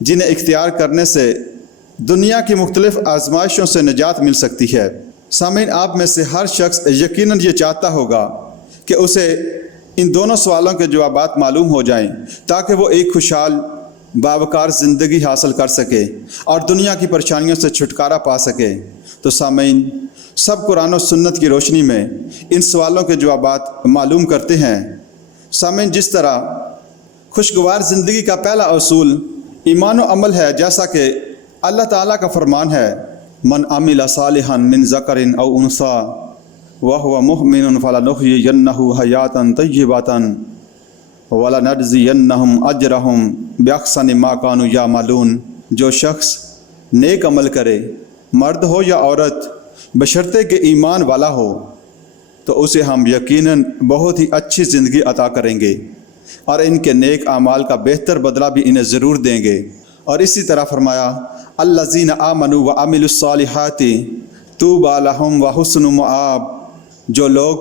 جنہیں اختیار کرنے سے دنیا کی مختلف آزمائشوں سے نجات مل سکتی ہے۔ سامعین، آپ میں سے ہر شخص یقیناً یہ چاہتا ہوگا کہ اسے ان دونوں سوالوں کے جوابات معلوم ہو جائیں تاکہ وہ ایک خوشحال باوقار زندگی حاصل کر سکے اور دنیا کی پریشانیوں سے چھٹکارا پا سکے۔ تو سامعین، سب قرآن و سنت کی روشنی میں ان سوالوں کے جوابات معلوم کرتے ہیں۔ سامعین، جس طرح خوشگوار زندگی کا پہلا اصول ایمان و عمل ہے، جیسا کہ اللہ تعالیٰ کا فرمان ہے، من عمل صالحا من ذکر او انثی وهو مؤمن فلنحیینہ حیاتا طیبۃ وَلَنَجْزِيَنَّهُمْ أَجْرَهُمْ بِأَحْسَنِ مَا كَانُوا يَعْمَلُونَ۔ جو شخص نیک عمل کرے، مرد ہو یا عورت، بشرطے کہ ایمان والا ہو، تو اسے ہم یقیناً بہت ہی اچھی زندگی عطا کریں گے اور ان کے نیک اعمال کا بہتر بدلہ بھی انہیں ضرور دیں گے۔ اور اسی طرح فرمایا، الذین آمنوا وعملوا الصالحات طوبی لہم وحسن مآب۔ جو لوگ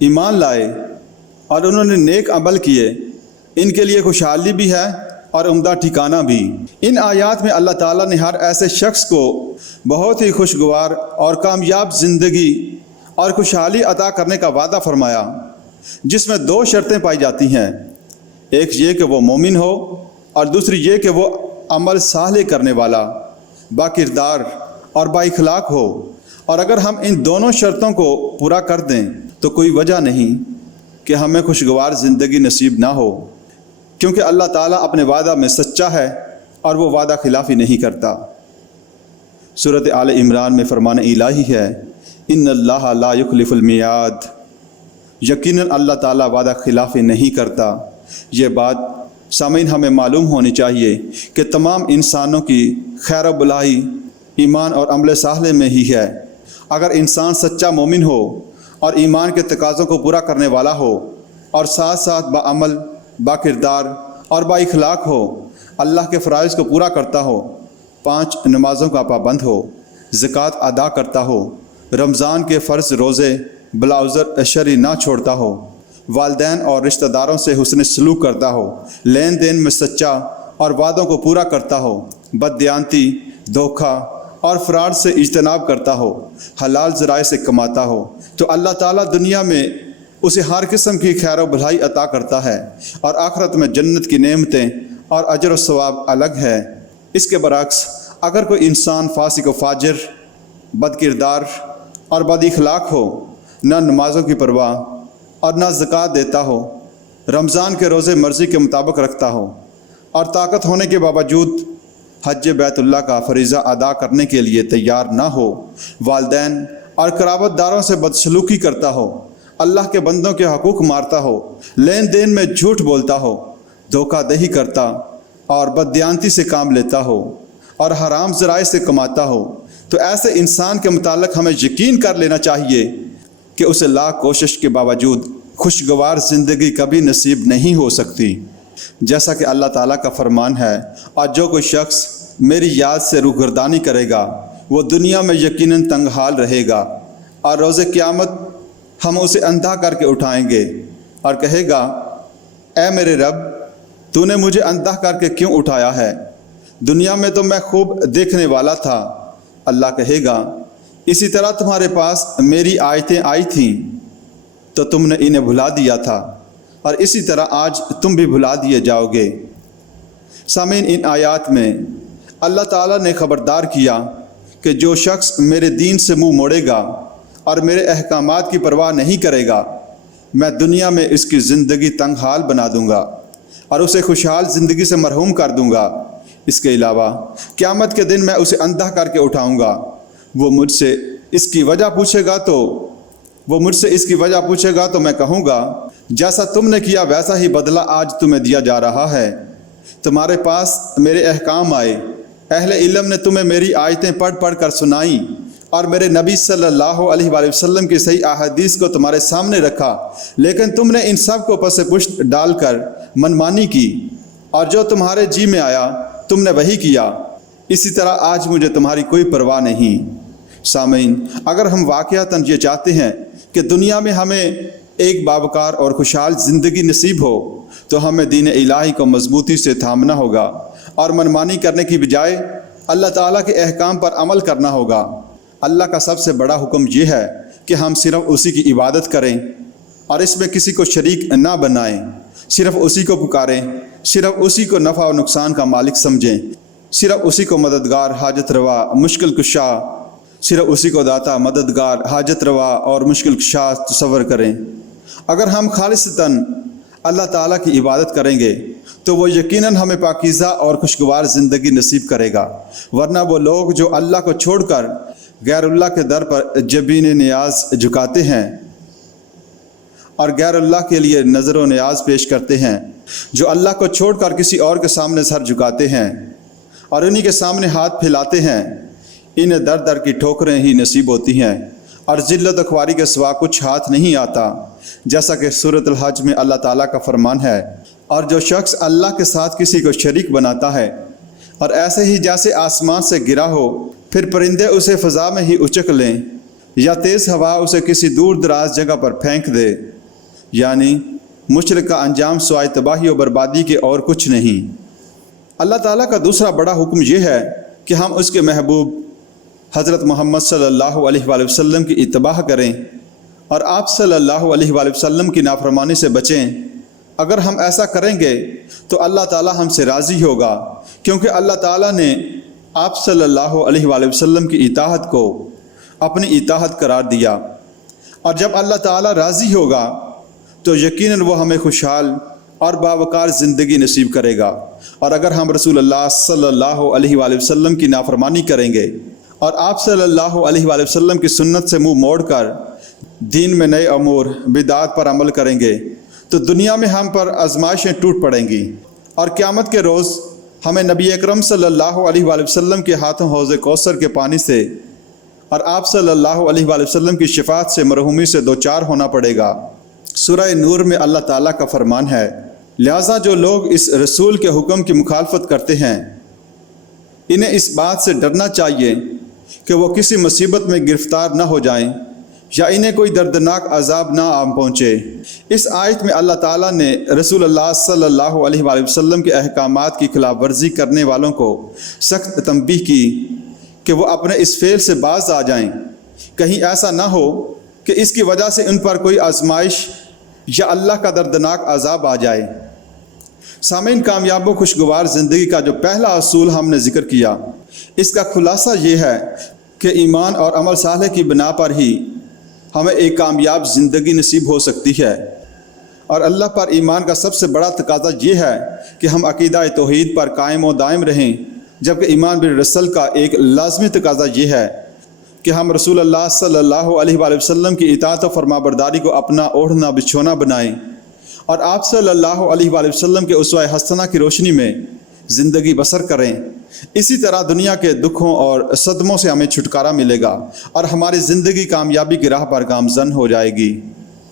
ایمان لائے اور انہوں نے نیک عمل کیے، ان کے لیے خوشحالی بھی ہے اور عمدہ ٹھکانہ بھی۔ ان آیات میں اللہ تعالیٰ نے ہر ایسے شخص کو بہت ہی خوشگوار اور کامیاب زندگی اور خوشحالی عطا کرنے کا وعدہ فرمایا، جس میں دو شرطیں پائی جاتی ہیں، ایک یہ کہ وہ مومن ہو اور دوسری یہ کہ وہ عمل صالح کرنے والا، با کردار اور با اخلاق ہو۔ اور اگر ہم ان دونوں شرطوں کو پورا کر دیں تو کوئی وجہ نہیں کہ ہمیں خوشگوار زندگی نصیب نہ ہو، کیونکہ اللہ تعالیٰ اپنے وعدہ میں سچا ہے اور وہ وعدہ خلافی نہیں کرتا۔ سورۃ آل عمران میں فرمان الہی ہے، ان اللہ لا یخلف المیعاد۔ یقیناً اللہ تعالیٰ وعدہ خلافی نہیں کرتا۔ یہ بات سامعین ہمیں معلوم ہونی چاہیے کہ تمام انسانوں کی خیر و بلائی ایمان اور عمل صالح میں ہی ہے۔ اگر انسان سچا مومن ہو اور ایمان کے تقاضوں کو پورا کرنے والا ہو اور ساتھ ساتھ با عمل، با کردار اور با اخلاق ہو، اللہ کے فرائض کو پورا کرتا ہو، 5 نمازوں کا پابند ہو، زکوٰۃ ادا کرتا ہو، رمضان کے فرض روزے بلا عذر شرعی نہ چھوڑتا ہو، والدین اور رشتہ داروں سے حسن سلوک کرتا ہو، لین دین میں سچا اور وعدوں کو پورا کرتا ہو، بددیانتی، دھوکہ اور فراڈ سے اجتناب کرتا ہو، حلال ذرائع سے کماتا ہو، تو اللہ تعالیٰ دنیا میں اسے ہر قسم کی خیر و بھلائی عطا کرتا ہے اور آخرت میں جنت کی نعمتیں اور اجر و ثواب الگ ہے۔ اس کے برعکس اگر کوئی انسان فاسق و فاجر، بد کردار اور بد اخلاق ہو، نہ نمازوں کی پرواہ اور نہ زکوٰۃ دیتا ہو، رمضان کے روزے مرضی کے مطابق رکھتا ہو اور طاقت ہونے کے باوجود حج بیت اللہ کا فریضہ ادا کرنے کے لیے تیار نہ ہو، والدین اور قرابت داروں سے بدسلوکی کرتا ہو، اللہ کے بندوں کے حقوق مارتا ہو، لین دین میں جھوٹ بولتا ہو، دھوکہ دہی کرتا اور بددیانتی سے کام لیتا ہو اور حرام ذرائع سے کماتا ہو، تو ایسے انسان کے متعلق ہمیں یقین کر لینا چاہیے کہ اسے لاکھ کوشش کے باوجود خوشگوار زندگی کبھی نصیب نہیں ہو سکتی۔ جیسا کہ اللہ تعالیٰ کا فرمان ہے، اور جو کوئی شخص میری یاد سے روگردانی کرے گا وہ دنیا میں یقیناً تنگ حال رہے گا، اور روز قیامت ہم اسے اندھا کر کے اٹھائیں گے اور کہے گا، اے میرے رب، تو نے مجھے اندھا کر کے کیوں اٹھایا ہے؟ دنیا میں تو میں خوب دیکھنے والا تھا۔ اللہ کہے گا، اسی طرح تمہارے پاس میری آیتیں آئی تھیں تو تم نے انہیں بھلا دیا تھا، اور اسی طرح آج تم بھی بھلا دیے جاؤ گے۔ سامعین، ان آیات میں اللہ تعالیٰ نے خبردار کیا کہ جو شخص میرے دین سے منہ موڑے گا اور میرے احکامات کی پرواہ نہیں کرے گا، میں دنیا میں اس کی زندگی تنگ حال بنا دوں گا اور اسے خوشحال زندگی سے محروم کر دوں گا۔ اس کے علاوہ قیامت کے دن میں اسے اندھا کر کے اٹھاؤں گا۔ وہ مجھ سے اس کی وجہ پوچھے گا تو میں کہوں گا، جیسا تم نے کیا ویسا ہی بدلہ آج تمہیں دیا جا رہا ہے۔ تمہارے پاس میرے احکام آئے، اہل علم نے تمہیں میری آیتیں پڑھ کر سنائیں، اور میرے نبی صلی اللہ علیہ وآلہ وسلم کی صحیح احادیث کو تمہارے سامنے رکھا، لیکن تم نے ان سب کو پس پشت ڈال کر منمانی کی، اور جو تمہارے جی میں آیا تم نے وہی کیا۔ اسی طرح آج مجھے تمہاری کوئی پرواہ نہیں۔ سامعین، اگر ہم واقعتاً یہ چاہتے ہیں کہ دنیا میں ہمیں ایک باوقار اور خوشحال زندگی نصیب ہو، تو ہمیں دین الہی کو مضبوطی سے تھامنا ہوگا اور منمانی کرنے کی بجائے اللہ تعالیٰ کے احکام پر عمل کرنا ہوگا۔ اللہ کا سب سے بڑا حکم یہ ہے کہ ہم صرف اسی کی عبادت کریں اور اس میں کسی کو شریک نہ بنائیں، صرف اسی کو پکاریں، صرف اسی کو نفع و نقصان کا مالک سمجھیں، صرف اسی کو مددگار، حاجت روا، مشکل کشا، صرف اسی کو داتا، مددگار، حاجت روا اور مشکل کشا تصور کریں۔ اگر ہم خالصتاً اللہ تعالیٰ کی عبادت کریں گے تو وہ یقیناً ہمیں پاکیزہ اور خوشگوار زندگی نصیب کرے گا، ورنہ وہ لوگ جو اللہ کو چھوڑ کر غیر اللہ کے در پر جبین نیاز جھکاتے ہیں اور غیر اللہ کے لیے نظر و نیاز پیش کرتے ہیں، جو اللہ کو چھوڑ کر کسی اور کے سامنے سر جھکاتے ہیں اور انہی کے سامنے ہاتھ پھیلاتے ہیں، انہیں در در کی ٹھوکریں ہی نصیب ہوتی ہیں اور ذلت و خواری کے سوا کچھ ہاتھ نہیں آتا، جیسا کہ سورۃ الحج میں اللہ تعالیٰ کا فرمان ہے۔ اور جو شخص اللہ کے ساتھ کسی کو شریک بناتا ہے اور ایسے ہی جیسے آسمان سے گرا ہو، پھر پرندے اسے فضا میں ہی اچک لیں یا تیز ہوا اسے کسی دور دراز جگہ پر پھینک دے، یعنی مشرک کا انجام سوائے تباہی و بربادی کے اور کچھ نہیں۔ اللہ تعالیٰ کا دوسرا بڑا حکم یہ ہے کہ ہم اس کے محبوب حضرت محمد صلی اللہ علیہ وآلہ وسلم کی اتباع کریں اور آپ صلی اللہ علیہ وآلہ وسلم کی نافرمانی سے بچیں۔ اگر ہم ایسا کریں گے تو اللہ تعالیٰ ہم سے راضی ہوگا، کیونکہ اللہ تعالیٰ نے آپ صلی اللہ علیہ وآلہ وسلم کی اطاعت کو اپنی اطاعت قرار دیا، اور جب اللہ تعالیٰ راضی ہوگا تو یقیناً وہ ہمیں خوشحال اور باوقار زندگی نصیب کرے گا۔ اور اگر ہم رسول اللہ صلی اللہ علیہ وآلہ وسلم کی نافرمانی کریں گے اور آپ صلی اللہ علیہ وآلہ وسلم کی سنت سے منہ موڑ کر دین میں نئے امور بدعات پر عمل کریں گے تو دنیا میں ہم پر آزمائشیں ٹوٹ پڑیں گی، اور قیامت کے روز ہمیں نبی اکرم صلی اللہ علیہ وآلہ وسلم کے ہاتھوں حوض کوثر کے پانی سے اور آپ صلی اللہ علیہ وآلہ وسلم کی شفاعت سے مرحومی سے دوچار ہونا پڑے گا۔ سورہ نور میں اللہ تعالیٰ کا فرمان ہے، لہٰذا جو لوگ اس رسول کے حکم کی مخالفت کرتے ہیں انہیں اس بات سے ڈرنا چاہیے کہ وہ کسی مصیبت میں گرفتار نہ ہو جائیں یا انہیں کوئی دردناک عذاب نہ آ پہنچے۔ اس آیت میں اللہ تعالیٰ نے رسول اللہ صلی اللہ علیہ وآلہ وسلم کے احکامات کی خلاف ورزی کرنے والوں کو سخت تنبیہ کی کہ وہ اپنے اس فعل سے باز آ جائیں، کہیں ایسا نہ ہو کہ اس کی وجہ سے ان پر کوئی آزمائش یا اللہ کا دردناک عذاب آ جائے۔ سامعین، کامیاب و خوشگوار زندگی کا جو پہلا اصول ہم نے ذکر کیا، اس کا خلاصہ یہ ہے کہ ایمان اور عمل صالح کی بنا پر ہی ہمیں ایک کامیاب زندگی نصیب ہو سکتی ہے، اور اللہ پر ایمان کا سب سے بڑا تقاضا یہ ہے کہ ہم عقیدہ توحید پر قائم و دائم رہیں، جبکہ ایمان بالرسول کا ایک لازمی تقاضا یہ ہے کہ ہم رسول اللہ صلی اللہ علیہ وآلہ وسلم کی اطاعت و فرمانبرداری کو اپنا اوڑھنا بچھونا بنائیں اور آپ صلی اللہ علیہ وآلہ وسلم کے اسوہ حسنہ کی روشنی میں زندگی بسر کریں۔ اسی طرح دنیا کے دکھوں اور صدموں سے ہمیں چھٹکارا ملے گا اور ہماری زندگی کامیابی کی راہ پر گامزن ہو جائے گی۔